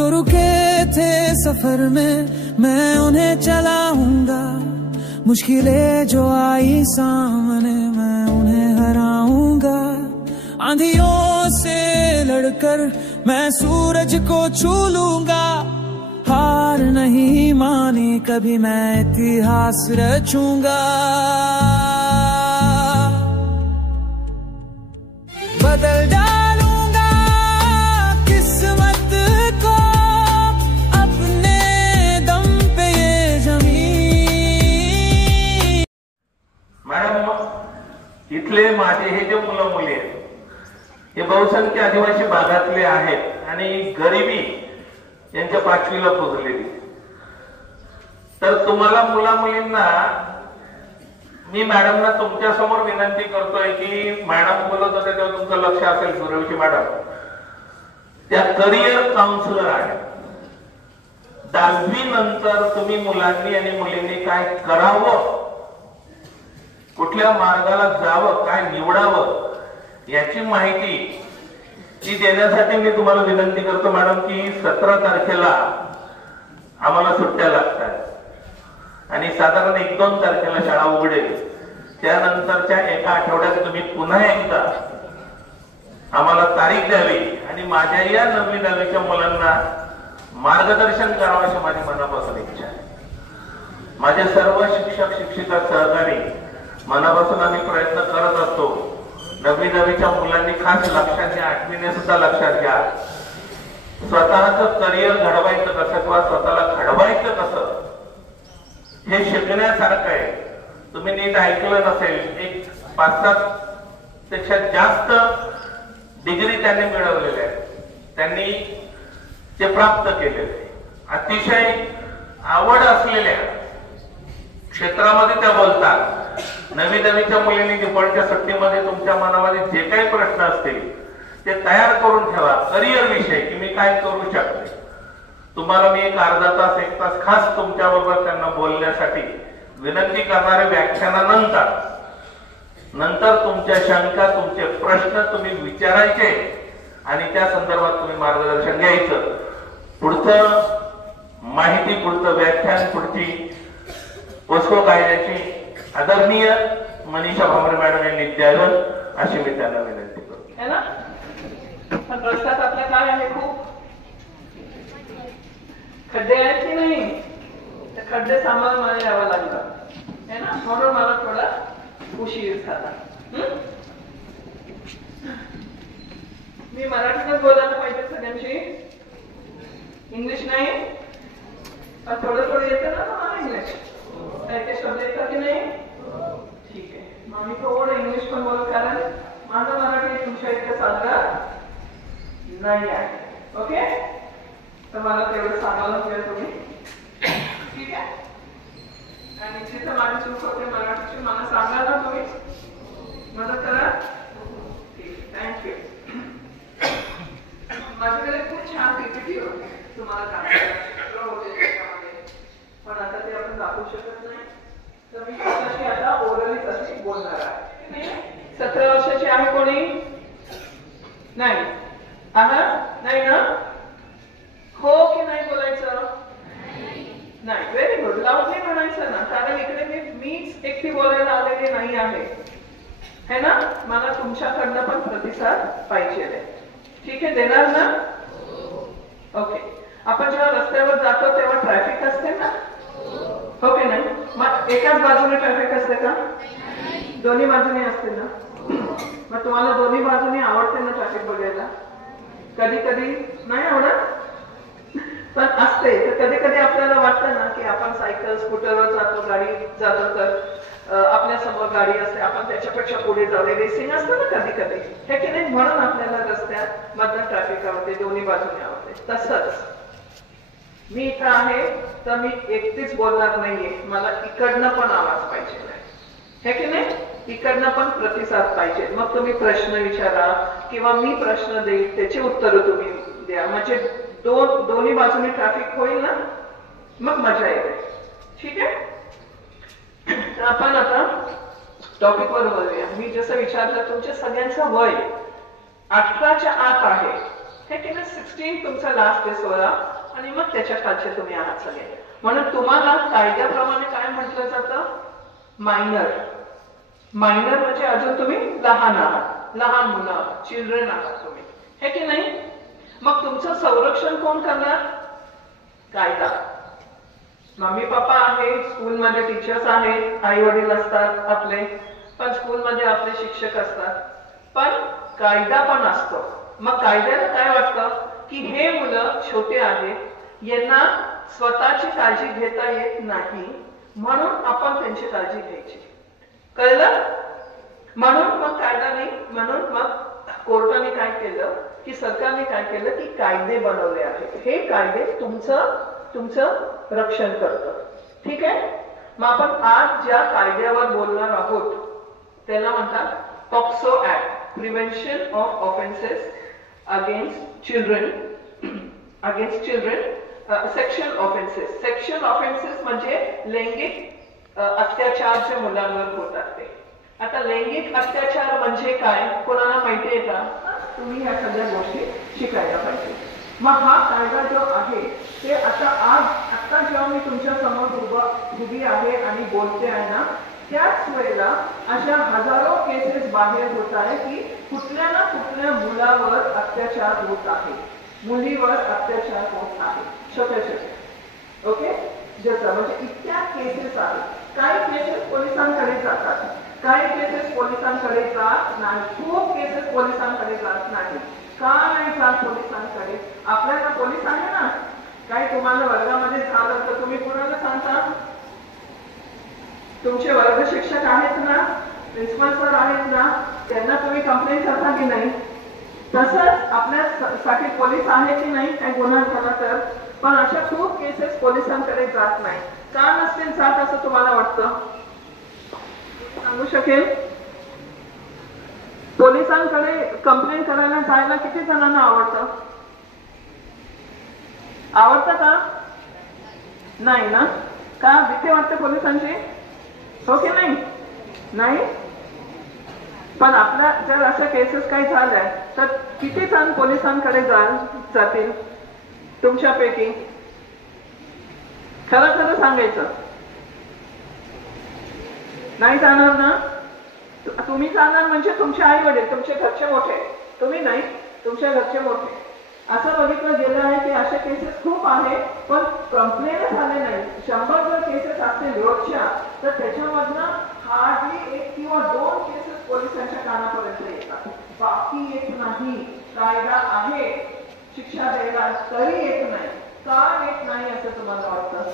जो रुके थे सफर में मैं उन्हें चलाऊंगा, मुश्किलें जो आई सामने मैं उन्हें हराऊंगा। आंधियों से लड़कर मैं सूरज को छू लूंगा, हार नहीं मानी कभी मैं इतिहास रचूंगा। बदल डालूंगा किस्मत को अपने दम पे ये जमीन। मॅडम, इथले माझे हे जे मुलं मुली आहेत हे बहुसंख्य आदिवासी भागातले आहेत आणि गरिबी यांच्या 5वीला पोहोचलेली। तर तुम्हाला मुला मुलींना मी मॅडमना तुमच्या समोर विनंती करतोय की मॅडम बोलत होते तेव्हा तुमचं लक्ष असेल सूर्यवंशी मॅडम त्या करिअर काउन्सिलर आहेत। 10वी नंतर तुम्ही मुलांनी आणि मुलींनी काय करावं, कुठल्या मार्गाला जावं, काय निवडावं याची माहिती ती देण्यासाठी मी तुम्हाला विनंती करतो मॅडम की 17 तारखेला आम्हाला सुट्ट्या लागतात आणि साधारण 1-2 तारखेला शाळा उघडेल। त्यानंतरच्या एका आठवड्यात तुम्ही पुन्हा एकदा आम्हाला तारीख द्यावी आणि माझ्या या 9वी-10वीच्या मुलांना मार्गदर्शन करावं अशी माझी मनापासून इच्छा आहे। माझे सर्व शिक्षक शिक्षिका सहकारी मनापासून आम्ही प्रयत्न करत असतो। 9वी-10वीच्या मुलांनी खास लक्षात घ्या, 8वीने सुद्धा लक्षात घ्या, स्वतःचं करिअर घडवायचं कसं किंवा स्वतःला घडवायचं कसं हे शिकण्यासारखं आहे। तुम्ही नीट ऐकलं नसेल, एक 5-7 पेक्षा जास्त डिग्री त्यांनी मिळवलेल्या आहेत, त्यांनी ते प्राप्त केलेले। अतिशय आवड असलेल्या क्षेत्रामध्ये त्या बोलतात। 9वी-10वीच्या मुलींनी दिवाळीच्या सुट्टीमध्ये तुमच्या मनामध्ये जे काही प्रश्न असतील ते तयार करून ठेवा करिअर विषयी की मी काय करू शकते। तुम्हाला मी एक अर्धा तास 1 तास खास तुमच्या बरोबर त्यांना बोलण्यासाठी विनंती करणारे नंतर तुमच्या शंका तुमचे प्रश्न तुम्ही विचारायचे आणि त्या संदर्भात तुम्ही मार्गदर्शन घ्यायचं। पुढचं माहिती, पुढचं व्याख्यान, पुढची पोस्को कायद्याची आदरणीय मनीषा भांबरे मॅडम यांनी द्यावं अशी मी त्यांना विनंती करतो। है ना? पण रस्त्यात आपल्या काय आहे, खूप खड्डे आहेत की नाही? ते खड्डे सांभाळून मला यावं लागलं है ना, म्हणून मला थोडा उशीर झाला। मी मराठीतच बोलायला पाहिजे सगळ्यांशी, इंग्लिश नाही? थोडं येतं ना मला इंग्लिश, काही शब्द येतात की नाही? ठीक आहे, मग मी थोडं इंग्लिश पण बोलू, कारण माझं मराठी तुमच्या इतकं चांगलं नाही आहे। ओके, तर मला तेवढं सांगायला हवं तुम्ही, ठीक आहे? आणि जिथं माझी चूक होते मराठीची मला सांगा ना तुम्ही, मदत करा। ठीक, थँक्यू। माझ्याकडे खूप छान पीपीटी होते तुम्हाला दाखवायला होते त्याच्यामध्ये, पण आता ते आपण दाखवू शकत नाही, तर मी स्वतःशी आता ओरलीच अशी बोलणार आहे। 17 वर्षाची आहे कोणी? नाही आहात? नाही ना? हो की नाही बोलायचं? नाही, व्हेरी गुड, लाऊडली म्हणायचं ना, कारण इकडे मीच एकटी बोलायला आलेली नाही आहे, है ना? मला तुमच्याकडनं पण प्रतिसाद पाहिजे, ठीक आहे? देणार ना? ओके, आपण जेव्हा रस्त्यावर जातो तेव्हा ट्रॅफिक असते ना, हो की नाही? मग एकाच बाजूने ट्रॅफिक असते का? दोन्ही बाजूने असते ना? मग तुम्हाला दोन्ही बाजूने आवडते ना ट्रॅफिक बघायला? कधी कधी नाही आवडत पण असते, तर कधी कधी आपल्याला वाटतं ना की आपण सायकल स्कूटरवर जातो, गाडी जातो, तर आपल्या समोर गाडी असते, आपण त्याच्यापेक्षा पुढे जाऊ, रेसिंग असतं ना कधी कधी, हे की नाही? म्हणून आपल्याला रस्त्यात मधलं ट्रॅफिक आवडते, दोन्ही बाजूने आवडते। तसंच मी इथं आहे तर मी एकटीच बोलणार नाहीये, मला इकडनं पण आवाज पाहिजे, हे की नाही? इकडनं पण प्रतिसाद पाहिजे। मग तुम्ही प्रश्न विचारा किंवा मी प्रश्न देईल, त्याची उत्तरं तुम्ही द्या, म्हणजे दोन्ही बाजूने ट्रॅफिक होईल ना, मग मजा येते, ठीक आहे? तर आपण आता टॉपिक वर बोलूया। मी जसं विचारलं, तुमच्या सगळ्यांचं वय 18च्या आत आहे, हे की नाही 16 तुमचा लास्ट आहे 16 आणि मग त्याच्या खालचे तुम्ही आहात सगळे. म्हणून तुम्हाला कायद्याप्रमाणे काय म्हटलं जातं? मायनर. मायनर म्हणजे अजून तुम्ही लहान आहात, लहान मुलं आहात, चिल्ड्रन आहात तुम्ही, हे की नाही. मग तुमचं संरक्षण कोण करणार? कायदा. मम्मी पप्पा आहे, स्कूलमध्ये टीचर्स आहेत, आई वडील असतात आपले, पण स्कूलमध्ये आपले शिक्षक असतात, पण कायदा पण असतो. मग कायद्याला काय वाटतं की हे मुलं छोटे आहेत, यांना स्वतःची काळजी घेता येत नाही, म्हणून आपण त्यांची काळजी घ्यायची. कळलं? म्हणून मग कायदा नाही, म्हणून मग कोर्टाने काय केलं की सरकारने काय केलं की कायदे बनवले आहेत. हे कायदे तुमचं रक्षण करतं. ठीक आहे. मग आपण आज ज्या कायद्यावर बोलणार आहोत त्याला म्हणतात POCSO act, prevention of offences against children. Sexual offences. Sexual offences म्हणजे लैंगिक अत्याचार जे मुलांवर होतात ते. आता लैंगिक अत्याचार म्हणजे काय, कोणाला माहिती आहे का? तुम्ही ह्या सगळ्या गोष्टी शिकायला पाहिजे. मग हा कायदा जो आहे ते आता जेव्हा मी तुमच्या समोर उभी आहे आणि बोलते आहे ना, त्याच वेळेला अशा हजारो केसेस बाहेर होत आहे की कुठल्या ना कुठल्या मुलावर अत्याचार होत आहे, मुलीवर अत्याचार होत आहे, छोट्या छोट्या. ओके. जसं म्हणजे इतक्या केसेस आहेत. काही केसेस पोलिसांकडे जातात, काही केसेस पोलिसांकडे जात नाही, खूप केसेस पोलिसांकडे जात नाही. का नाही जात पोलिसांकडे? आपल्याला पोलीस आहे ना. काही तुम्हाला वर्गामध्ये झालं तर तुम्ही कुणाला सांगता? तुमचे वर्ग शिक्षक आहेत ना, प्रिन्सिपल सर आहेत ना, त्यांना तुम्ही कंप्लेंट करता की नाही? तसंच आपल्यासाठी पोलीस आहे की नाही काही गुन्हा झाला तर. पण अशा खूप केसेस पोलिसांकडे जात नाही. का नसतील जात असं तुम्हाला वाटतं? सांगू शकेल? पोलिसांकडे कंप्लेंट करायला जायला किती जणांना आवडतं? आवडतं का? नाही ना. का भीती वाटते पोलिसांची? हो की नाही? नाही. पण आपल्या जर अशा केसेस काही झाल्या तर किती जण पोलिसांकडे जातील तुमच्यापैकी? खरं खरं सांगायचं. नाही जाणार ना. तुम्ही जाणार म्हणजे तुमचे आई वडील, तुमचे घरचे मोठे, तुम्ही नाही, तुमच्या घरचे मोठे. असं बघितलं गेलं आहे की अशा केसेस खूप आहे पण कंप्लेंट झाले नाही. 100 जर केसेस असतील रोजच्या तर त्याच्यामधनं हार्डली 1 किंवा 2 केसेस पोलिसांच्या कानापर्यंत येतात, बाकी येत नाही. कायदा आहे शिक्षा द्यायला तरी येत नाही. का येत नाही असं तुम्हाला वाटतं?